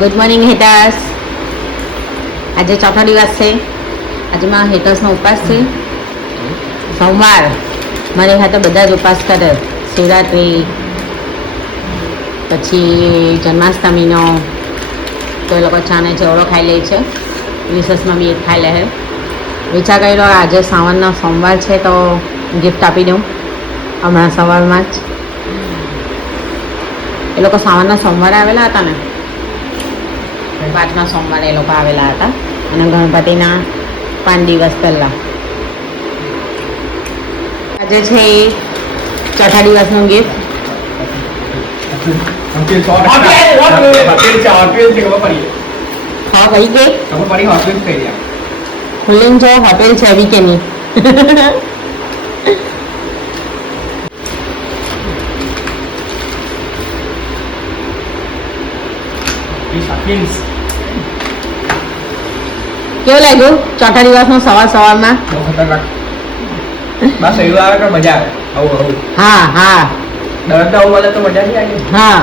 Good morning હેતસ. આજે ચોથો દિવસ છે. આજે મારા હેતસનો ઉપવાસ છે. સોમવાર મારી સાથે બધા જ ઉપવાસ કરે. શિવરાત્રી પછી જન્માષ્ટમીનો તો એ લોકો ચાને ચેવડો ખાઈ લે છે. વિશેષમાં બી એક ખાઈ લે છે. વિચાર કર્યો આજે શ્રાવણનો સોમવાર છે તો ગિફ્ટ આપી દઉં હમણાં સવારમાં જ. એ લોકો શ્રાવણના સોમવારે આવેલા હતા ને, 5મા સોમવારે એ લોકો આવેલા હતા અને ગણપતિના 5 દિવસ પહેલાં. આજે છે એ ચોથા દિવસનું ગિફ્ટ. હા ભાઈ ગઈ ખુલ્લીને જો હોટેલ છે એવી કે નહીં. કેવું લાગ્યું ચોથા દિવસનો સવારમાં? બસ એવું આવે કે મજા આવે. હા હા ડરતા આવું તો મજા નહીં આવી. હા